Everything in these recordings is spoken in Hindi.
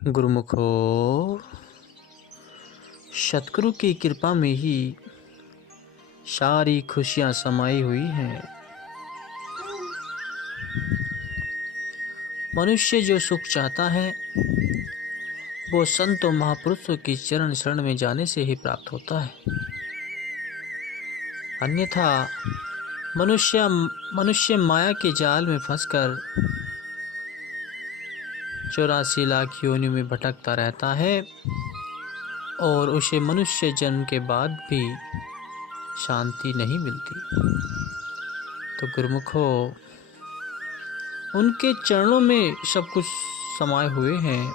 गुरुमुखो, सतगुरु की कृपा में ही सारी खुशियाँ समाई हुई हैं। मनुष्य जो सुख चाहता है वो संत और महापुरुषों की चरण शरण में जाने से ही प्राप्त होता है। अन्यथा मनुष्य माया के जाल में फंसकर 84 लाख योनियों में भटकता रहता है और उसे मनुष्य जन्म के बाद भी शांति नहीं मिलती। तो गुरुमुखो, उनके चरणों में सब कुछ समाये हुए हैं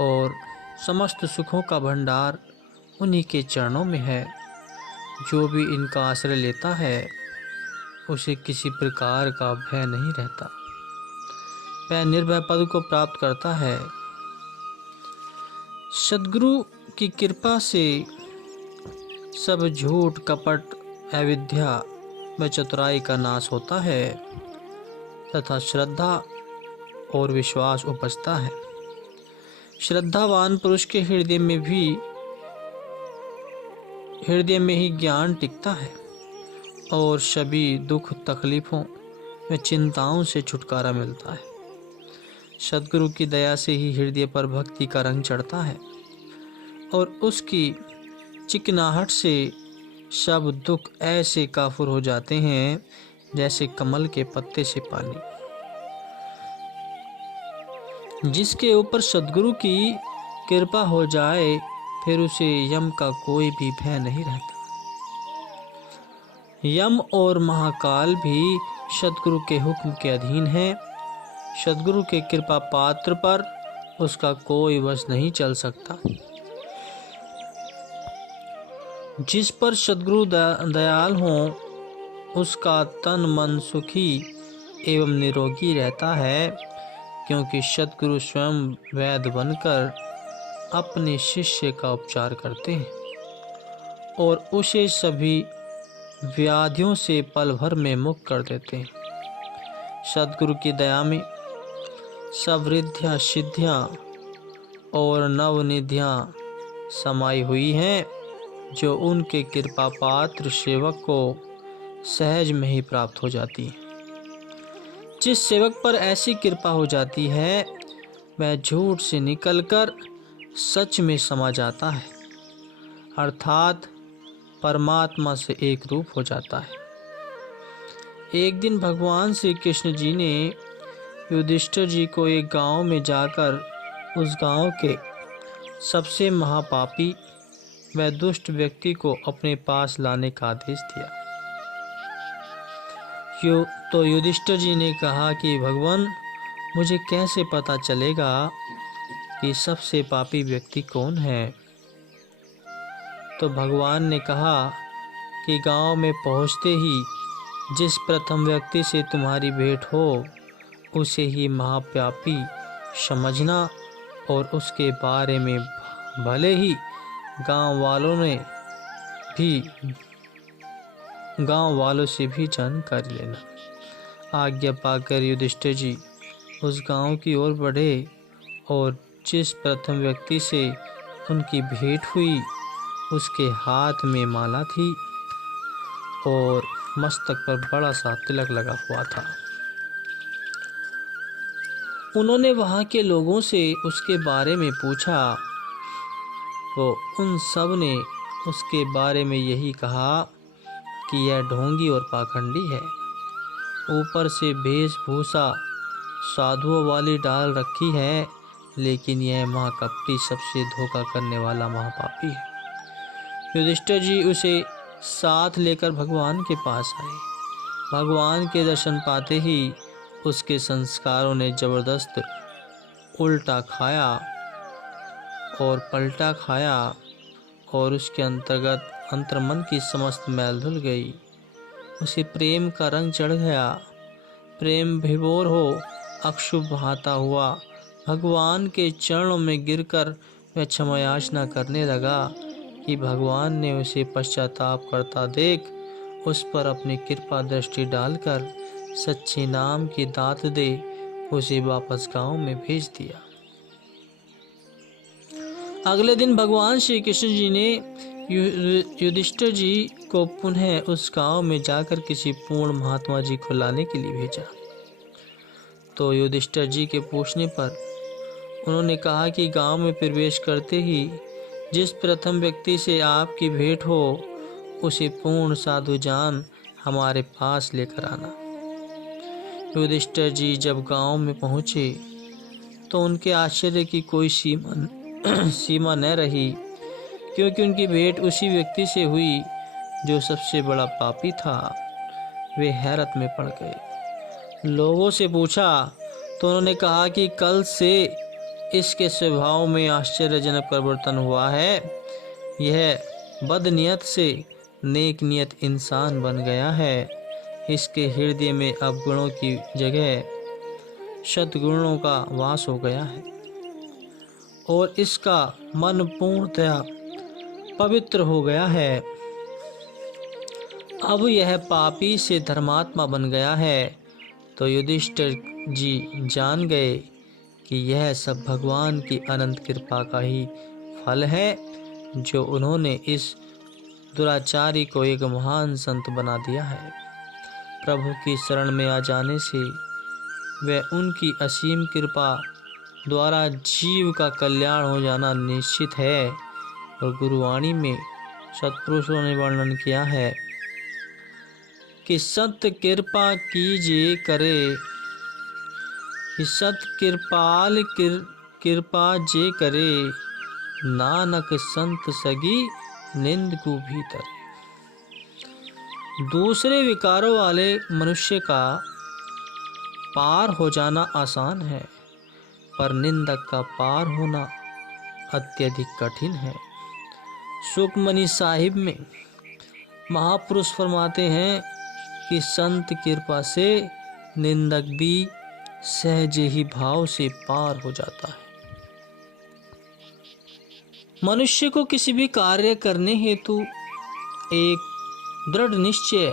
और समस्त सुखों का भंडार उन्हीं के चरणों में है। जो भी इनका आश्रय लेता है उसे किसी प्रकार का भय नहीं रहता, वह निर्भय पद को प्राप्त करता है। सद्गुरु की कृपा से सब झूठ, कपट, अविद्या व चतुराई का नाश होता है तथा श्रद्धा और विश्वास उपजता है। श्रद्धावान पुरुष के हृदय में ही ज्ञान टिकता है और सभी दुख, तकलीफों व चिंताओं से छुटकारा मिलता है। सद्गुरु की दया से ही हृदय पर भक्ति का रंग चढ़ता है और उसकी चिकनाहट से सब दुख ऐसे काफूर हो जाते हैं जैसे कमल के पत्ते से पानी। जिसके ऊपर सद्गुरु की कृपा हो जाए फिर उसे यम का कोई भी भय नहीं रहता। यम और महाकाल भी सद्गुरु के हुक्म के अधीन है। सद्गुरु के कृपा पात्र पर उसका कोई वश नहीं चल सकता। जिस पर सद्गुरु दयाल हो उसका तन मन सुखी एवं निरोगी रहता है, क्योंकि सद्गुरु स्वयं वैद्य बनकर अपने शिष्य का उपचार करते हैं और उसे सभी व्याधियों से पल भर में मुक्त कर देते हैं। सद्गुरु की दया में सब रिद्धियाँ, सिद्धियाँ और नवनिधियाँ समाई हुई हैं जो उनके कृपा पात्र सेवक को सहज में ही प्राप्त हो जाती है। जिस सेवक पर ऐसी कृपा हो जाती है वह झूठ से निकलकर सच में समा जाता है, अर्थात परमात्मा से एक रूप हो जाता है। एक दिन भगवान श्री कृष्ण जी ने युधिष्ठिर जी को एक गांव में जाकर उस गांव के सबसे महापापी व दुष्ट व्यक्ति को अपने पास लाने का आदेश दिया। तो युधिष्ठिर जी ने कहा कि भगवान, मुझे कैसे पता चलेगा कि सबसे पापी व्यक्ति कौन है? तो भगवान ने कहा कि गांव में पहुंचते ही जिस प्रथम व्यक्ति से तुम्हारी भेंट हो उसे ही महापापी समझना और उसके बारे में भले ही गांव वालों से भी जानकारी लेना। आज्ञा पाकर युधिष्ठिर जी उस गांव की ओर बढ़े और जिस प्रथम व्यक्ति से उनकी भेंट हुई उसके हाथ में माला थी और मस्तक पर बड़ा सा तिलक लगा हुआ था। उन्होंने वहां के लोगों से उसके बारे में पूछा तो उन सब ने उसके बारे में यही कहा कि यह ढोंगी और पाखंडी है। ऊपर से वेशभूषा साधुओं वाली डाल रखी है, लेकिन यह महाकपटी, सबसे धोखा करने वाला महापापी है। युधिष्ठिर जी उसे साथ लेकर भगवान के पास आए। भगवान के दर्शन पाते ही उसके संस्कारों ने जबरदस्त उल्टा खाया और पलटा खाया और उसके अंतर्मन की समस्त मैल धुल गई। उसे प्रेम का रंग चढ़ गया। प्रेम विभोर हो अक्षुभ बहाता हुआ भगवान के चरणों में गिरकर वह क्षमा याचना करने लगा कि भगवान ने उसे पश्चाताप करता देख उस पर अपनी कृपा दृष्टि डालकर सच्चे नाम की दात दे उसे वापस गांव में भेज दिया। अगले दिन भगवान श्री कृष्ण जी ने युधिष्ठिर जी को पुनः उस गांव में जाकर किसी पूर्ण महात्मा जी को लाने के लिए भेजा। तो युधिष्ठिर जी के पूछने पर उन्होंने कहा कि गांव में प्रवेश करते ही जिस प्रथम व्यक्ति से आपकी भेंट हो उसे पूर्ण साधु जान हमारे पास लेकर आना। युधिष्ठिर जी जब गांव में पहुंचे तो उनके आश्चर्य की कोई सीमा न रही, क्योंकि उनकी भेंट उसी व्यक्ति से हुई जो सबसे बड़ा पापी था। वे हैरत में पड़ गए। लोगों से पूछा तो उन्होंने कहा कि कल से इसके स्वभाव में आश्चर्यजनक परिवर्तन हुआ है। यह बदनियत से नेक नियत इंसान बन गया है। इसके हृदय में अब गुणों की जगह सद्गुणों का वास हो गया है और इसका मन पूर्णतया पवित्र हो गया है। अब यह पापी से धर्मात्मा बन गया है। तो युधिष्ठिर जी जान गए कि यह सब भगवान की अनंत कृपा का ही फल है, जो उन्होंने इस दुराचारी को एक महान संत बना दिया है। प्रभु की शरण में आ जाने से वह उनकी असीम कृपा द्वारा जीव का कल्याण हो जाना निश्चित है। और गुरुवाणी में सत्पुरुषों ने वर्णन किया है कि सत्य कृपा कीजिए करे, सत कृपाल कृपा जे करे, नानक संत सगी निंदकु भीतर। दूसरे विकारों वाले मनुष्य का पार हो जाना आसान है, पर निंदक का पार होना अत्यधिक कठिन है। सुखमनी साहिब में महापुरुष फरमाते हैं कि संत कृपा से निंदक भी सहज ही भाव से पार हो जाता है। मनुष्य को किसी भी कार्य करने हेतु एक दृढ़ निश्चय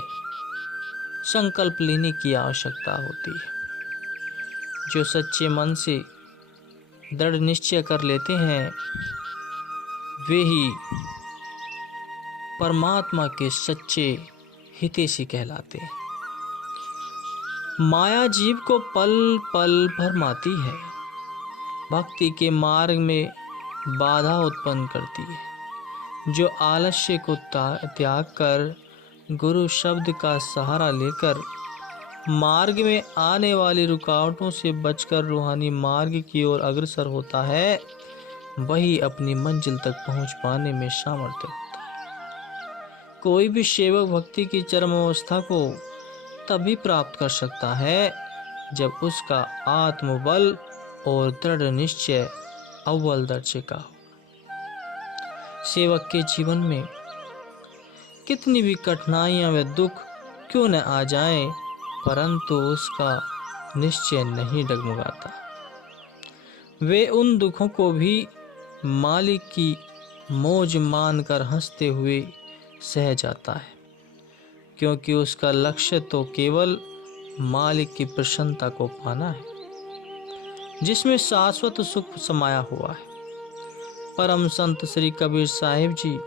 संकल्प लेने की आवश्यकता होती है। जो सच्चे मन से दृढ़ निश्चय कर लेते हैं वे ही परमात्मा के सच्चे हितैषी कहलाते हैं। माया जीव को पल पल भरमाती है, भक्ति के मार्ग में बाधा उत्पन्न करती है। जो आलस्य को त्याग कर गुरु शब्द का सहारा लेकर मार्ग में आने वाली रुकावटों से बचकर रूहानी मार्ग की ओर अग्रसर होता है, वही अपनी मंजिल तक पहुंच पाने में सामर्थ्य होता है। कोई भी सेवक भक्ति की चरम अवस्था को तभी प्राप्त कर सकता है जब उसका आत्मबल और दृढ़ निश्चय अव्वल दर्जे का हो। सेवक के जीवन में कितनी भी कठिनाइयां व दुख क्यों न आ जाएं, परंतु उसका निश्चय नहीं डगमगाता। वे उन दुखों को भी मालिक की मौज मानकर हंसते हुए सह जाता है, क्योंकि उसका लक्ष्य तो केवल मालिक की प्रसन्नता को पाना है, जिसमें शाश्वत सुख समाया हुआ है। परम संत श्री कबीर साहिब जी,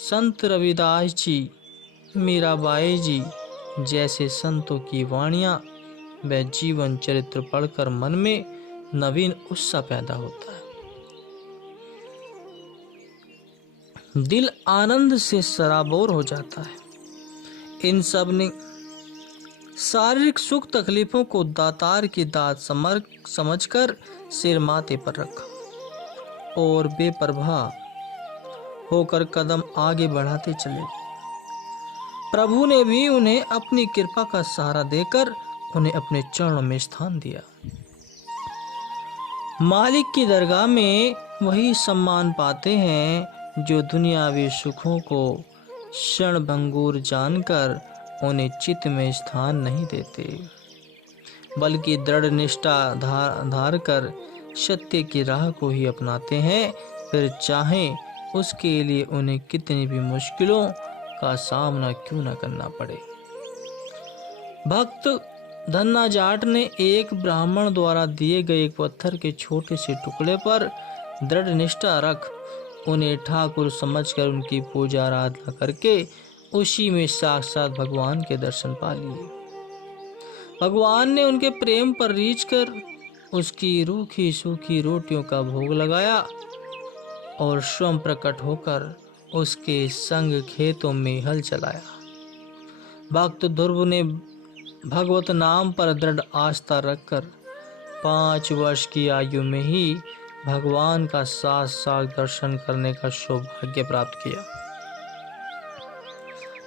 संत रविदास जी, मीराबाई जी जैसे संतों की वाणियाँ व जीवन चरित्र पढ़कर मन में नवीन उत्साह पैदा होता है। दिल आनंद से सराबोर हो जाता है। इन सब ने शारीरिक सुख तकलीफों को दातार की दात समझकर सिर माथे पर रखा और बेपरवाह होकर कदम आगे बढ़ाते चले। प्रभु ने भी उन्हें अपनी कृपा का सहारा देकर उन्हें अपने चरणों में स्थान दिया। मालिक की दरगाह में वही सम्मान पाते हैं जो दुनियावी सुखों को क्षणभंगुर जानकर उन्हें चित्त में स्थान नहीं देते, बल्कि दृढ़ निष्ठा धार कर सत्य की राह को ही अपनाते हैं, फिर चाहे उसके लिए उन्हें कितनी भी मुश्किलों का सामना क्यों न करना पड़े। भक्त धन्ना जाट ने एक ब्राह्मण द्वारा दिए गए एक पत्थर के छोटे से टुकड़े पर दृढ़ निष्ठा रख उन्हें ठाकुर समझकर उनकी पूजा आराधना करके उसी में साक्षात भगवान के दर्शन पा लिए। भगवान ने उनके प्रेम पर रीझ कर उसकी रूखी सूखी रोटियों का भोग लगाया और स्वयं प्रकट होकर उसके संग खेतों में हल चलाया। भक्त ध्रुव ने भगवत नाम पर दृढ़ आस्था रखकर 5 वर्ष की आयु में ही भगवान का साक्षात दर्शन करने का सौभाग्य प्राप्त किया।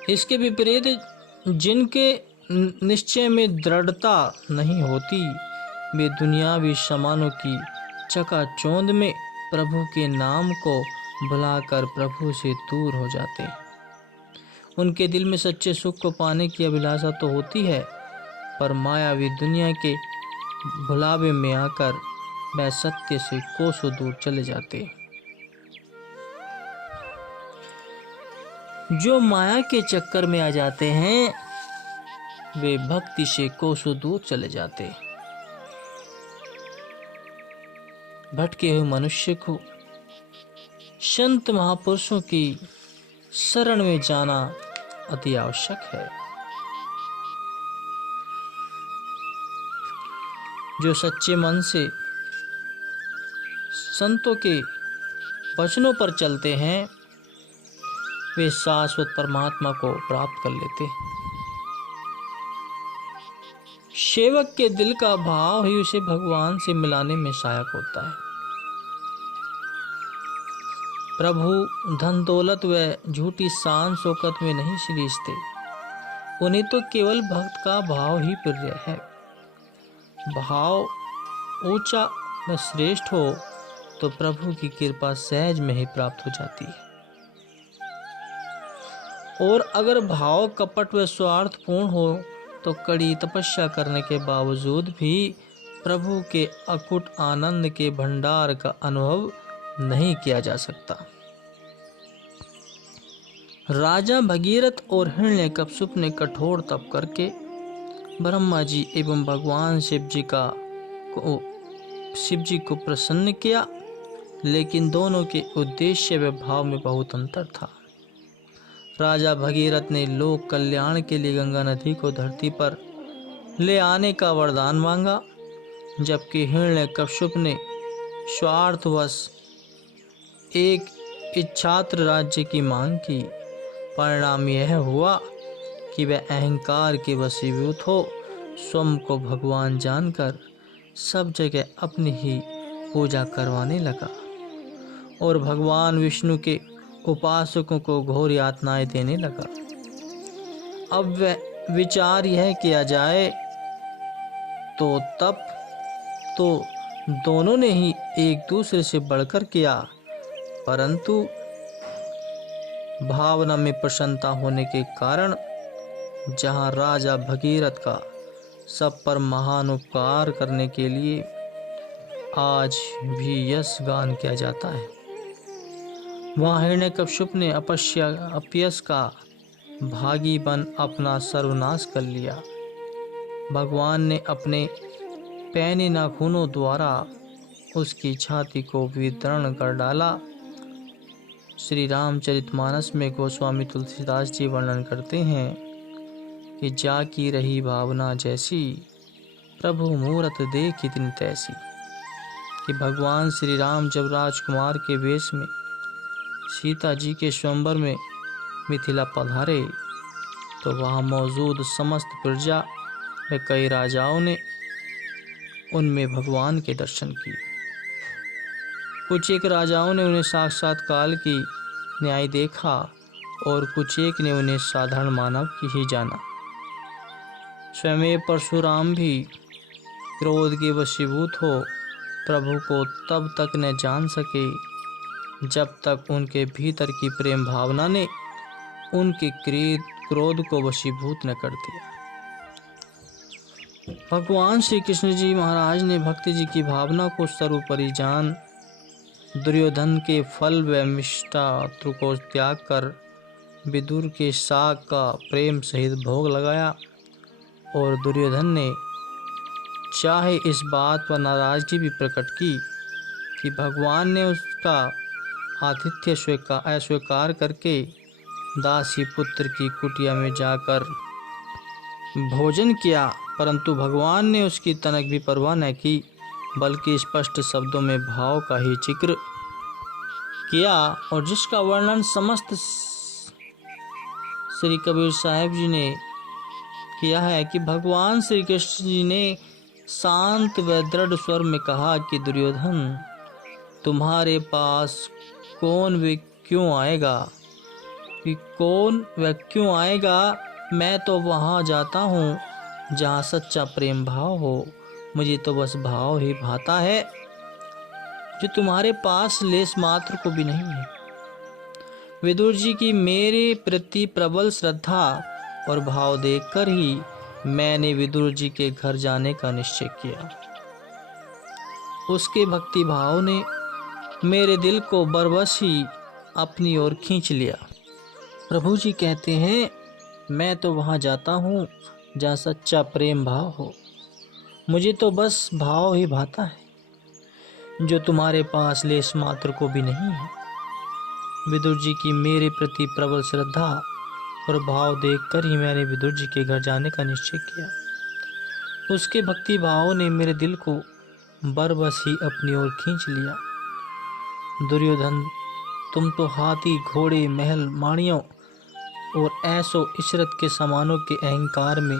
इसके विपरीत जिनके निश्चय में दृढ़ता नहीं होती, वे दुनियावी सामानों की चकाचौंध में प्रभु के नाम को भुलाकर प्रभु से दूर हो जाते हैं। उनके दिल में सच्चे सुख को पाने की अभिलाषा तो होती है, पर मायावी दुनिया के भुलावे में आकर वह सत्य से कोसों दूर चले जाते। जो माया के चक्कर में आ जाते हैं, वे भक्ति से कोसों दूर चले जाते। भटके हुए मनुष्य को संत महापुरुषों की शरण में जाना अति आवश्यक है। जो सच्चे मन से संतों के वचनों पर चलते हैं, वे शाश्वत परमात्मा को प्राप्त कर लेते हैं। सेवक के दिल का भाव ही उसे भगवान से मिलाने में सहायक होता है। प्रभु धन दौलत व झूठी शान शौकत में नहीं सींचते, उन्हें तो केवल भक्त का भाव ही प्रिय है। भाव ऊंचा व श्रेष्ठ हो तो प्रभु की कृपा सहज में ही प्राप्त हो जाती है। और अगर भाव कपट व स्वार्थपूर्ण हो तो कड़ी तपस्या करने के बावजूद भी प्रभु के अकुट आनंद के भंडार का अनुभव नहीं किया जा सकता। राजा भगीरथ और हिरण्यकश्यप ने कठोर तप करके ब्रह्मा जी एवं भगवान शिव जी को प्रसन्न किया, लेकिन दोनों के उद्देश्य व भाव में बहुत अंतर था। राजा भगीरथ ने लोक कल्याण के लिए गंगा नदी को धरती पर ले आने का वरदान मांगा, जबकि हिरण्यकश्यप ने स्वार्थवश एक इच्छात्र राज्य की मांग की। परिणाम यह हुआ कि वह अहंकार के वशीभूत हो स्वयं को भगवान जानकर सब जगह अपनी ही पूजा करवाने लगा और भगवान विष्णु के उपासकों को घोर यातनाएं देने लगा। अब वह विचार यह किया जाए तो तप तो दोनों ने ही एक दूसरे से बढ़कर किया, परंतु भावना में प्रसन्नता होने के कारण जहाँ राजा भगीरथ का सब पर महान उपकार करने के लिए आज भी यश गान किया जाता है, वहाँ हिरण्यकश्यप ने अपयश का भागी बन अपना सर्वनाश कर लिया। भगवान ने अपने पैने नाखूनों द्वारा उसकी छाती को विदीर्ण कर डाला। श्री रामचरितमानस में गोस्वामी तुलसीदास जी वर्णन करते हैं कि जाकी रही भावना जैसी, प्रभु मूरत देख इतनी तैसी। कि भगवान श्री राम जब राजकुमार के वेश में सीता जी के स्वयंवर में मिथिला पधारे तो वहाँ मौजूद समस्त प्रजा व कई राजाओं ने उनमें भगवान के दर्शन किए। कुछ एक राजाओं ने उन्हें साक्षात काल की न्याय देखा और कुछ एक ने उन्हें साधारण मानव की ही जाना। स्वयं परशुराम भी क्रोध के वशीभूत हो प्रभु को तब तक न जान सके जब तक उनके भीतर की प्रेम भावना ने उनके क्रोध को वशीभूत न कर दिया। भगवान श्री कृष्ण जी महाराज ने भक्ति जी की भावना को सर्वोपरि जान दुर्योधन के फल व मिष्टात्र को त्याग कर विदुर के साग का प्रेम सहित भोग लगाया और दुर्योधन ने चाहे इस बात पर नाराजगी भी प्रकट की कि भगवान ने उसका आतिथ्य अस्वीकार करके दासी पुत्र की कुटिया में जाकर भोजन किया, परंतु भगवान ने उसकी तनक भी परवाह न की, बल्कि स्पष्ट शब्दों में भाव का ही जिक्र किया, और जिसका वर्णन समस्त श्री कबीर साहब जी ने किया है कि भगवान श्री कृष्ण जी ने शांत व दृढ़ स्वर में कहा कि दुर्योधन, तुम्हारे पास कौन व क्यों आएगा, मैं तो वहाँ जाता हूँ जहाँ सच्चा प्रेम भाव हो। मुझे तो बस भाव ही भाता है जो तुम्हारे पास लेस मात्र को भी नहीं है। विदुर जी की मेरे प्रति प्रबल श्रद्धा और भाव देखकर ही मैंने विदुर जी के घर जाने का निश्चय किया। उसके भक्ति भाव ने मेरे दिल को बरबस ही अपनी ओर खींच लिया। प्रभु जी कहते हैं, मैं तो वहाँ जाता हूँ जहाँ सच्चा प्रेम भाव हो। मुझे तो बस भाव ही भाता है जो तुम्हारे पास लेस मात्र को भी नहीं है। विदुर जी की मेरे प्रति प्रबल श्रद्धा और भाव देखकर ही मैंने विदुर जी के घर जाने का निश्चय किया। उसके भक्ति भाव ने मेरे दिल को बरबस ही अपनी ओर खींच लिया। दुर्योधन, तुम तो हाथी, घोड़े, महल, माणियों और ऐसो इशरत के सामानों के अहंकार में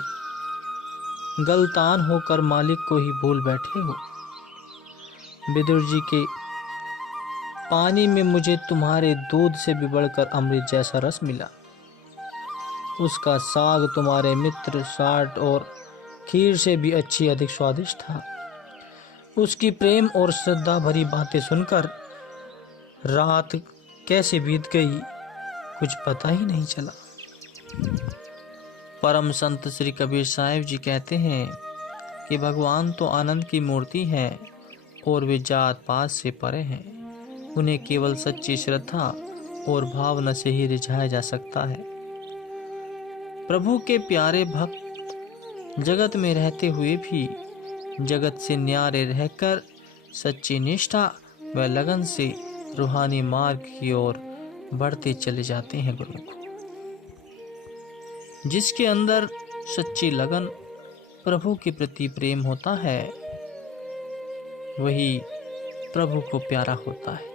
गलतान होकर मालिक को ही भूल बैठे हो। विदुर जी के पानी में मुझे तुम्हारे दूध से भी बढ़कर अमृत जैसा रस मिला। उसका साग तुम्हारे मित्र साठ और खीर से भी अधिक स्वादिष्ट था। उसकी प्रेम और श्रद्धा भरी बातें सुनकर रात कैसे बीत गई कुछ पता ही नहीं चला। परम संत श्री कबीर साहब जी कहते हैं कि भगवान तो आनंद की मूर्ति है और वे जात पात से परे हैं। उन्हें केवल सच्ची श्रद्धा और भावना से ही रिझाया जा सकता है। प्रभु के प्यारे भक्त जगत में रहते हुए भी जगत से न्यारे रहकर सच्ची निष्ठा व लगन से रूहानी मार्ग की ओर बढ़ते चले जाते हैं। गुरु को जिसके अंदर सच्ची लगन प्रभु के प्रति प्रेम होता है, वही प्रभु को प्यारा होता है।